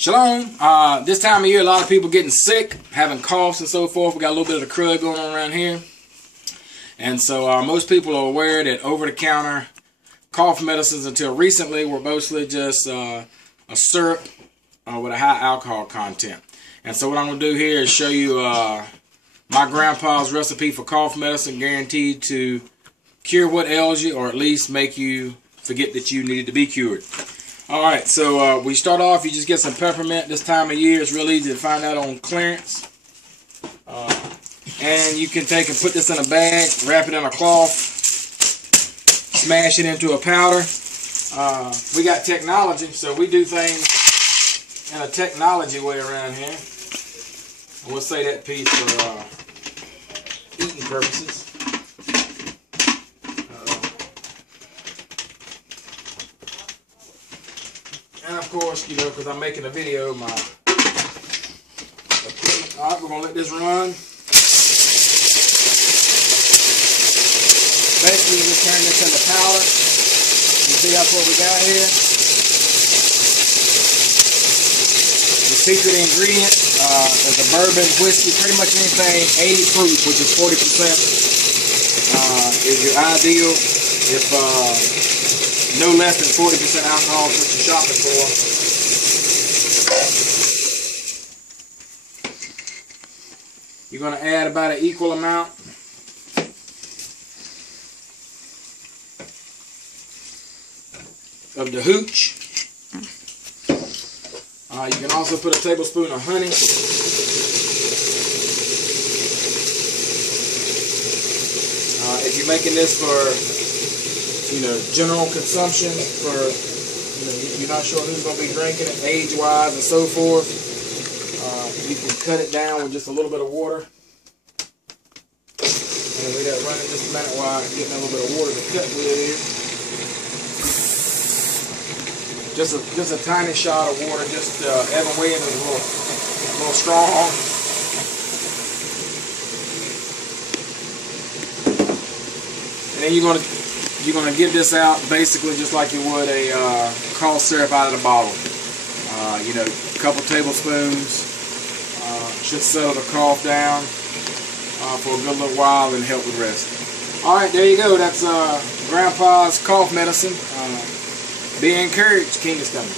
Shalom. This time of year, a lot of people getting sick, having coughs and so forth. We got a little bit of the crud going on around here. And so most people are aware that over-the-counter cough medicines until recently were mostly just a syrup with a high alcohol content. And so what I'm going to do here is show you my grandpa's recipe for cough medicine, guaranteed to cure what ails you, or at least make you forget that you needed to be cured. Alright, so we start off, you just get some peppermint. This time of year, it's real easy to find that on clearance. And you can take and put this in a bag, wrap it in a cloth, smash it into a powder. We got technology, so we do things in a technology way around here. And we'll say that piece for eating purposes. And of course, you know, because I'm making a video, my alright, we're going to let this run. Basically, just turn this into powder. You see that's what we got here. The secret ingredient is a bourbon whiskey, pretty much anything 80 proof, which is 40%, is your ideal. If no less than 40% alcohol is what you're shopping for. You're going to add about an equal amount. Of the hooch. You can also put a tablespoon of honey. If you're making this for, you know, general consumption, for, you know, you're not sure who's going to be drinking it, age-wise and so forth, you can cut it down with just a little bit of water. And leave that running just a minute while I'm getting a little bit of water to cut with here. Just a tiny shot of water, just Evan Williams is a little strong. And then you're gonna give this out basically just like you would a cough syrup out of the bottle. You know, a couple tablespoons should settle the cough down for a good little while and help with rest. All right, there you go. That's Grandpa's cough medicine. Be encouraged. King is coming.